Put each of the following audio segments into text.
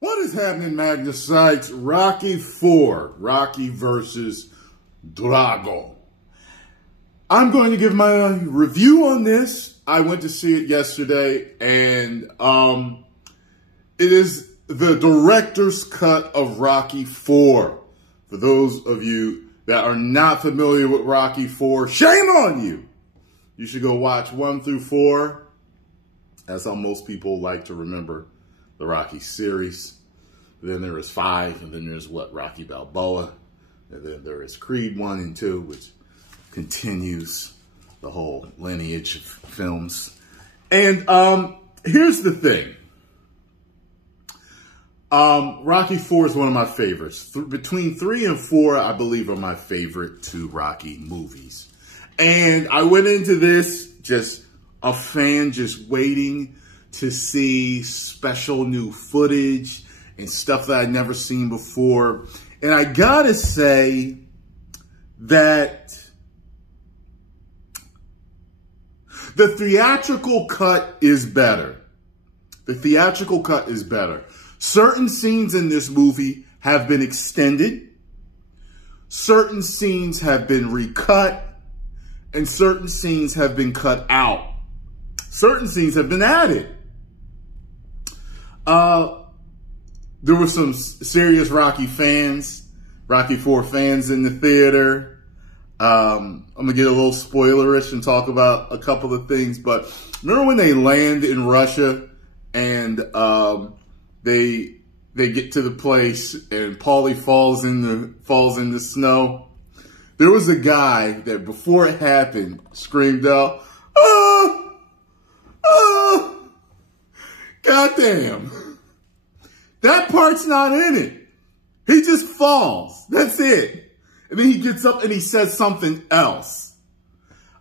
What is happening, Magnus Sykes? Rocky 4, Rocky versus Drago. I'm going to give my review on this. I went to see it yesterday, and it is the director's cut of Rocky 4. For those of you that are not familiar with Rocky 4, shame on you. You should go watch 1 through 4. That's how most people like to remember the Rocky series. Then there is 5, and then there's Rocky Balboa. And then there is Creed 1 and 2, which continues the whole lineage of films. And here's the thing. Rocky 4 is one of my favorites. Between 3 and 4, I believe, are my favorite 2 Rocky movies. And I went into this just a fan, just waiting to see special new footage and stuff that I'd never seen before. And I gotta say that the theatrical cut is better. The theatrical cut is better. Certain scenes in this movie have been extended. Certain scenes have been recut. And certain scenes have been cut out. Certain scenes have been added. There were some serious Rocky fans, Rocky 4 fans in the theater. I'm going to get a little spoilerish and talk about a couple of things. But remember when they land in Russia and they get to the place and Paulie falls in the snow? There was a guy that before it happened screamed out, "Oh, oh, goddamn." That part's not in it. He just falls. That's it. And then he gets up and he says something else.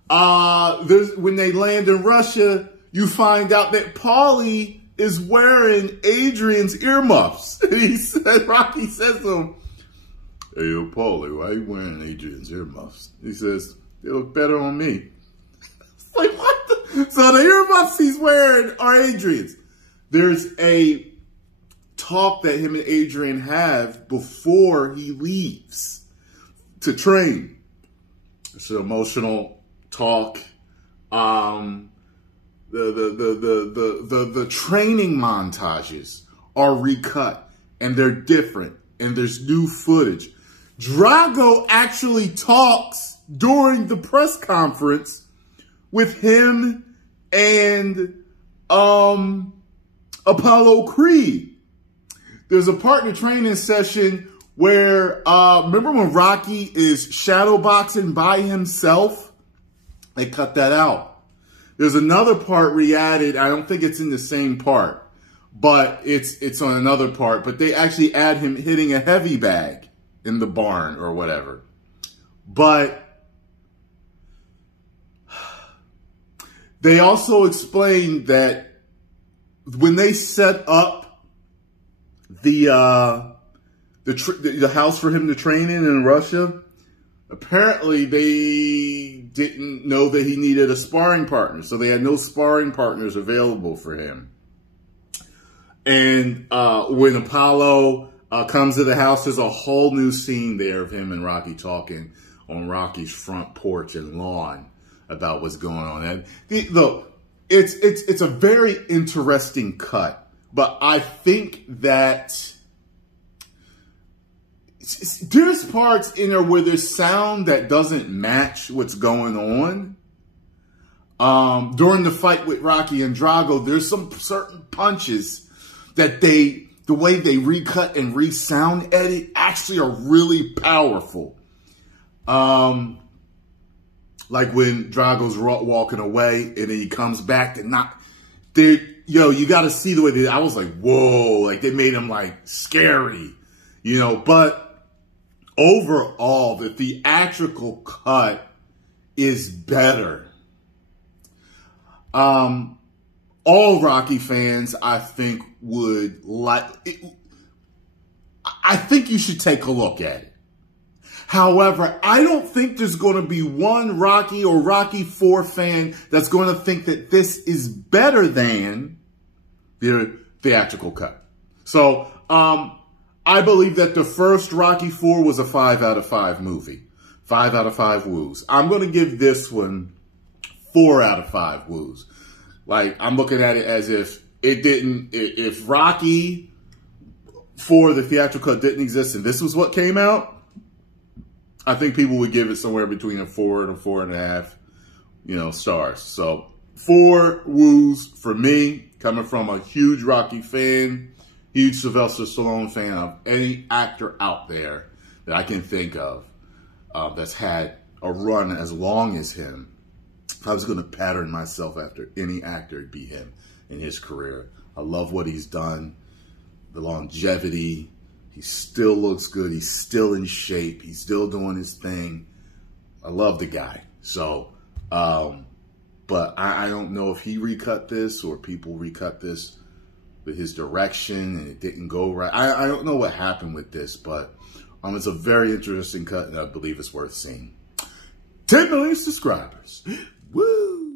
When they land in Russia, you find out that Paulie is wearing Adrian's earmuffs. And Rocky says to him, "Hey, yo, Paulie, why are you wearing Adrian's earmuffs?" He says, "They look better on me." It's like, what the? So the earmuffs he's wearing are Adrian's. There's a talk that him and Adrian have before he leaves to train. It's an emotional talk. The training montages are recut and they're different and there's new footage. Drago actually talks during the press conference with him and Apollo Creed. There's a partner training session where, remember when Rocky is shadowboxing by himself? They cut that out. There's another part re-added. I don't think it's in the same part, but it's on another part. But they actually add him hitting a heavy bag in the barn or whatever. But they also explained that when they set up the house for him to train in Russia, apparently they didn't know that he needed a sparring partner. So they had no sparring partners available for him. And when Apollo comes to the house, there's a whole new scene there of him and Rocky talking on Rocky's front porch and lawn about what's going on. And look, it's a very interesting cut. But I think that there's parts in there where there's sound that doesn't match what's going on. During the fight with Rocky and Drago, there's some certain punches that the way they recut and re-sound edit actually are really powerful. Like when Drago's walking away and then he comes back and yo, you got to see the way I was like, whoa, like they made him like scary, but overall the theatrical cut is better. All Rocky fans, I think, would like it. I think you should take a look at it. However, I don't think there's going to be one Rocky or Rocky 4 fan that's going to think that this is better than the theatrical cut. So, I believe that the first Rocky IV was a 5 out of 5 movie. 5 out of 5 woos. I'm going to give this one 4 out of 5 woos. Like, I'm looking at it as if it didn't, if Rocky IV, the theatrical cut, didn't exist and this was what came out, I think people would give it somewhere between a 4 and a 4.5, stars. So 4 woos for me, coming from a huge Rocky fan, huge Sylvester Stallone fan of any actor out there that I can think of that's had a run as long as him. If I was going to pattern myself after any actor, it'd be him in his career. I love what he's done, the longevity. He still looks good. He's still in shape. He's still doing his thing. I love the guy. So, but I don't know if he recut this or people recut this with his direction and it didn't go right. I don't know what happened with this, but it's a very interesting cut and I believe it's worth seeing. 10 million subscribers. Woo!